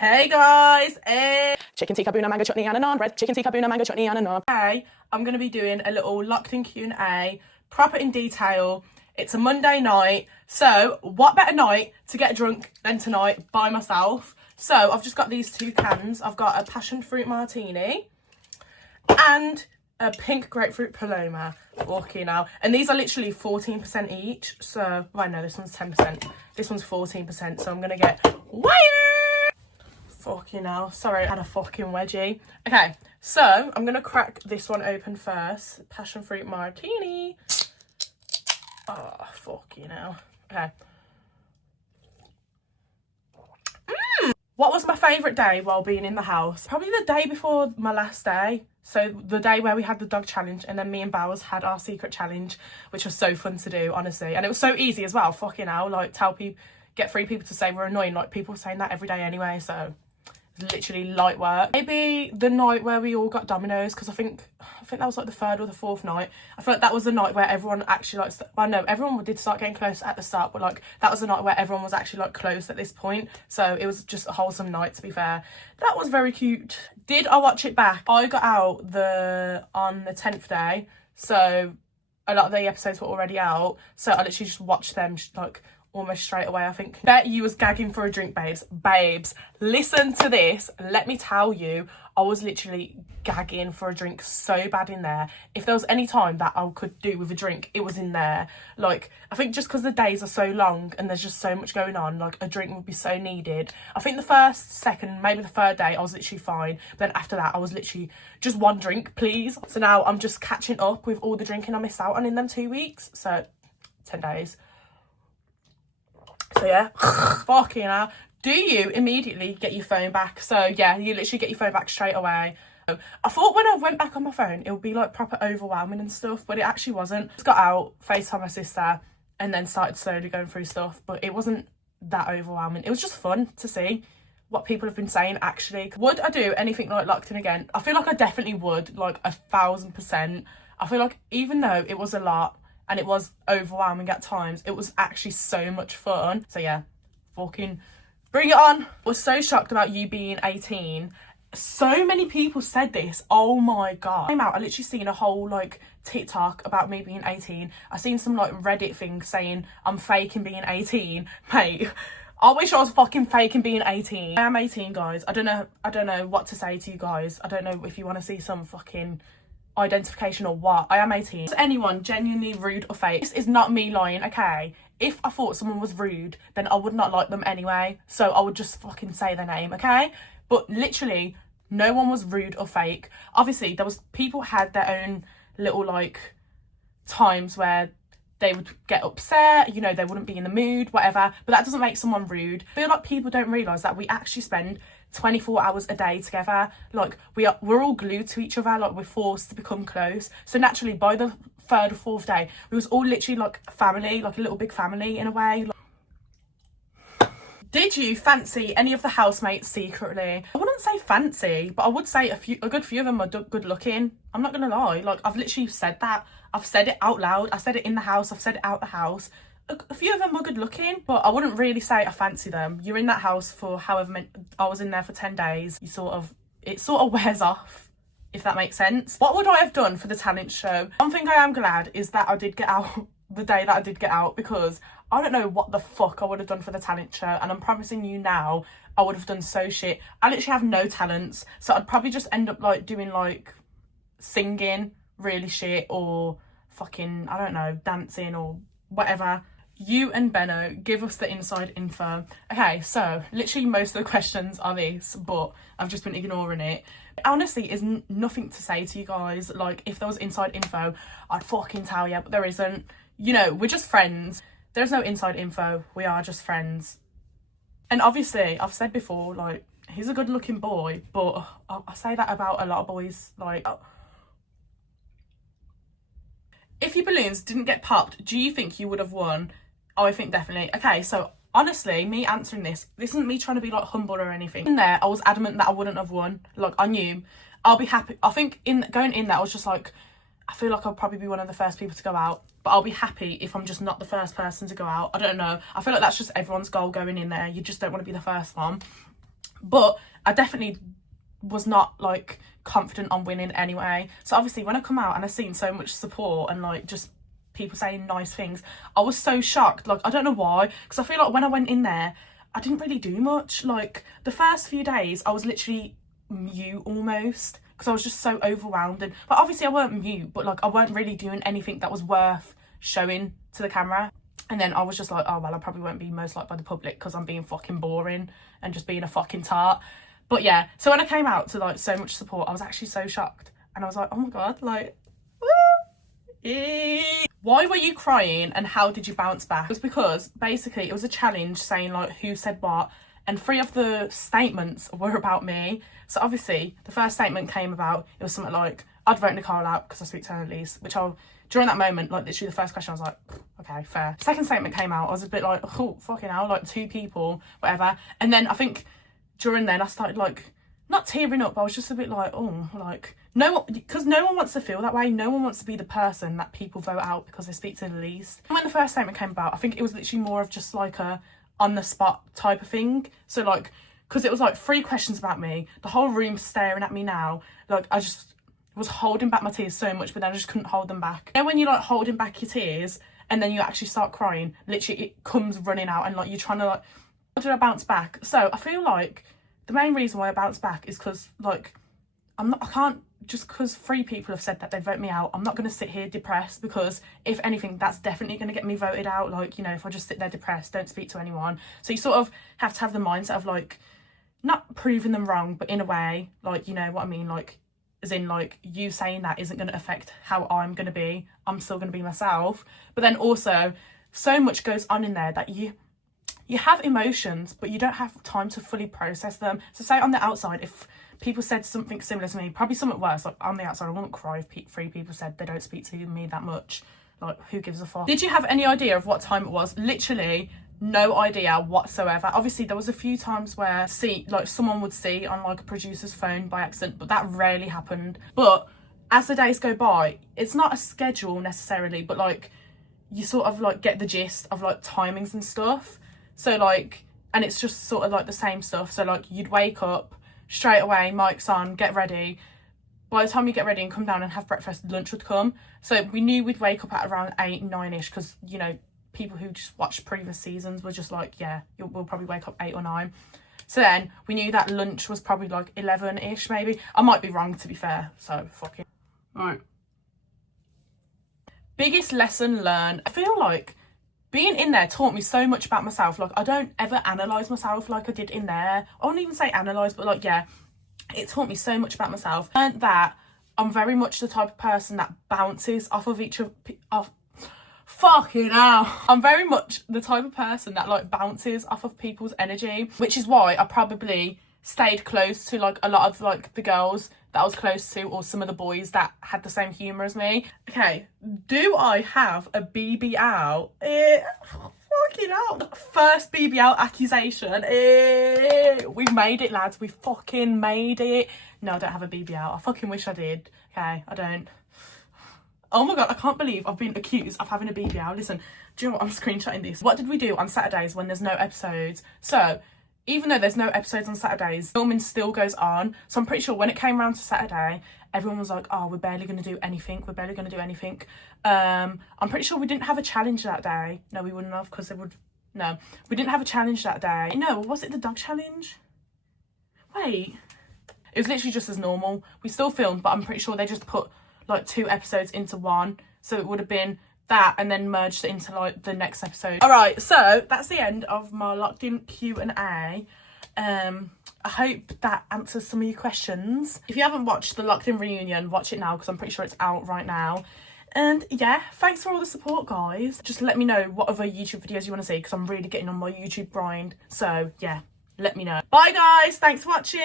Hey guys, hey! Chicken tikka buna mango chutney and a naan bread. Chicken tikka buna mango chutney and a naan. Today, I'm going to be doing a little locked in Q&A, proper in detail. It's a Monday night, so what better night to get drunk than tonight by myself? So I've just got these two cans. I've got a passion fruit martini and a pink grapefruit paloma. Walking now, and these are literally 14% each. So, right, no, this one's 10%. This one's 14%. So I'm gonna get wired. Fucking hell. Sorry, I had a fucking wedgie. Okay, so I'm gonna crack this one open first. Passion fruit martini. Oh, fucking hell. Okay. What was my favourite day while being in the house? Probably the day before my last day. So the day where we had the dog challenge, and then me and Bowers had our secret challenge, which was so fun to do, honestly. And it was so easy as well. Fucking hell. Like, tell people, get 3 people to say we're annoying. Like, people were saying that every day anyway, so it's literally light work. Maybe the night where we all got Domino's, because I think that was like the 3rd or the 4th night. I feel like that was the night where everyone actually, like, well, no, everyone did start getting close at the start, but like that was the night where everyone was actually like close at this point. So it was just a wholesome night, to be fair. That was very cute. Did I watch it back? I got out on the 10th day, so a lot of the episodes were already out, so I literally just watched them like almost straight away. I think bet you was gagging for a drink, babes, listen to this. Let me tell you, I was literally gagging for a drink so bad in there. If there was any time that I could do with a drink, it was in there. Like, I think just because the days are so long and there's just so much going on, like a drink would be so needed. I think the 1st, 2nd, maybe the 3rd day I was literally fine, but then after that I was literally just one drink, please. So now I'm just catching up with all the drinking I missed out on in them 2 weeks, so 10 days. So yeah, fucking hell. Do you immediately get your phone back? So yeah, you literally get your phone back straight away. I thought when I went back on my phone, it would be like proper overwhelming and stuff, but it actually wasn't. Just got out, FaceTime my sister, and then started slowly going through stuff, but it wasn't that overwhelming. It was just fun to see what people have been saying, actually. Would I do anything like locked in again? I feel like I definitely would, like 1000%. I feel like even though it was a lot, and it was overwhelming at times, it was actually so much fun. So yeah, fucking bring it on. I was so shocked about you being 18. So many people said this. Oh my God. I literally seen a whole like TikTok about me being 18. I seen some like Reddit thing saying I'm faking being 18. Mate, I wish I was fucking faking being 18. I am 18, guys. I don't know what to say to you guys. I don't know if you want to see some fucking identification or what. I am 18. Is anyone genuinely rude or fake? This is not me lying, okay? If I thought someone was rude, then I would not like them anyway, so I would just fucking say their name, okay? But literally no one was rude or fake. Obviously there was people had their own little like times where they would get upset, you know, they wouldn't be in the mood, whatever, but that doesn't make someone rude. I feel like people don't realise that we actually spend 24 hours a day together. Like, we're all glued to each other, like we're forced to become close. So naturally, by the 3rd or 4th day, we was all literally like family, like a little big family in a way. Did you fancy any of the housemates secretly? I wouldn't say fancy, but I would say a good few of them are good looking. I'm not gonna lie, like I've literally said that. I've said it out loud. I said it in the house. I've said it out the house. A few of them were good looking, but I wouldn't really say I fancy them. You're in that house for however many, I was in there for 10 days. It sort of wears off, if that makes sense. What would I have done for the talent show? One thing I am glad is that I did get out the day that I did get out, because I don't know what the fuck I would have done for the talent show, and I'm promising you now, I would have done so shit. I literally have no talents, so I'd probably just end up like doing like singing really shit, or fucking, I don't know, dancing or whatever. You and Benno, give us the inside info. Okay, so literally most of the questions are this, but I've just been ignoring it. It honestly is nothing to say to you guys. Like, if there was inside info, I'd fucking tell you, but there isn't. You know, we're just friends. There's no inside info. We are just friends. And obviously, I've said before, like, he's a good looking boy, but I say that about a lot of boys. Like, if your balloons didn't get popped, do you think you would have won? Oh, I think definitely. Okay, so honestly, me answering this isn't me trying to be like humble or anything. In there, I was adamant that I wouldn't have won. Like, I knew I'll be happy. I think going in there, I was just like, I feel like I'll probably be one of the first people to go out, but I'll be happy if I'm just not the first person to go out. I don't know. I feel like that's just everyone's goal going in there. You just don't want to be the first one. but I definitely was not like confident on winning anyway. So obviously when I come out and I've seen so much support and like just people saying nice things, I was so shocked. Like, I don't know why, because I feel like when I went in there I didn't really do much. Like, the first few days I was literally mute almost, because I was just so overwhelmed. And but obviously I weren't mute, but like I weren't really doing anything that was worth showing to the camera. And then I was just like, oh well, I probably won't be most liked by the public because I'm being fucking boring and just being a fucking tart. But yeah, so when I came out to like so much support, I was actually so shocked. And I was like, oh my God, like, why were you crying and how did you bounce back? It was because basically it was a challenge saying like who said what, and 3 of the statements were about me. So obviously the first statement came about, it was something like, I'd vote Nicole out because I speak to her at least, which during that moment, like literally the first question I was like, okay, fair. Second statement came out, I was a bit like, oh fucking hell, like 2 people, whatever. And then I think during then I started like not tearing up, but I was just a bit like, oh, like because no one wants to feel that way. No one wants to be the person that people vote out because they speak to the least. And when the first statement came about, I think it was literally more of just like a on the spot type of thing. So like, because it was like 3 questions about me, the whole room staring at me now, like I just was holding back my tears so much, but then I just couldn't hold them back. And when you're like holding back your tears and then you actually start crying, literally it comes running out, and like you're trying to like, how did I bounce back? So I feel like the main reason why I bounced back is because like I can't, just because 3 people have said that they vote me out, I'm not going to sit here depressed, because if anything that's definitely going to get me voted out. Like, you know, if I just sit there depressed, don't speak to anyone. So you sort of have to have the mindset of like not proving them wrong, but in a way, like, you know what I mean, like as in like you saying that isn't going to affect how I'm going to be. I'm still going to be myself. But then also so much goes on in there that you have emotions, but you don't have time to fully process them. So say on the outside, if people said something similar to me, probably something worse, like on the outside, I wouldn't cry if 3 people said they don't speak to me that much. Like, who gives a fuck? Did you have any idea of what time it was? Literally no idea whatsoever. Obviously there was a few times where someone would see on like a producer's phone by accident, but that rarely happened. But as the days go by, it's not a schedule necessarily, but like you sort of like get the gist of like timings and stuff. So like, and it's just sort of like the same stuff. So like you'd wake up straight away, mic's on, get ready. By the time you get ready and come down and have breakfast, lunch would come. So we knew we'd wake up at around 8, 9ish, because, you know, people who just watched previous seasons were just like, yeah, we'll probably wake up 8 or 9. So then we knew that lunch was probably like 11ish maybe. I might be wrong, to be fair, so fuck it. Right. Biggest lesson learned. I feel like being in there taught me so much about myself. Like, I don't ever analyse myself like I did in there. I wouldn't even say analyse, but like, yeah, it taught me so much about myself. And that I'm very much the type of person that bounces off of fucking hell. I'm very much the type of person that like bounces off of people's energy, which is why I probably stayed close to like a lot of like the girls that I was close to, or some of the boys that had the same humour as me. Okay, do I have a BBL? Fucking hell. First BBL accusation. We've made it, lads. We fucking made it. No, I don't have a BBL. I fucking wish I did. Okay, I don't. Oh my God, I can't believe I've been accused of having a BBL. Listen, do you know what? I'm screenshotting this. What did we do on Saturdays when there's no episodes? So, even though there's no episodes on Saturdays, filming still goes on. So I'm pretty sure when it came around to Saturday, everyone was like, oh, we're barely going to do anything. We're barely going to do anything. I'm pretty sure we didn't have a challenge that day. No, we wouldn't have, because they would... No, we didn't have a challenge that day. No, was it the dog challenge? Wait. It was literally just as normal. We still filmed, but I'm pretty sure they just put like 2 episodes into one. So it would have been that and then merged it into like the next episode. All right, so that's the end of my locked in Q&A. I hope that answers some of your questions. If you haven't watched the locked in reunion, watch it now, because I'm pretty sure it's out right now. And yeah, thanks for all the support, guys. Just let me know what other YouTube videos you want to see, because I'm really getting on my YouTube grind. So yeah, let me know. Bye guys, thanks for watching.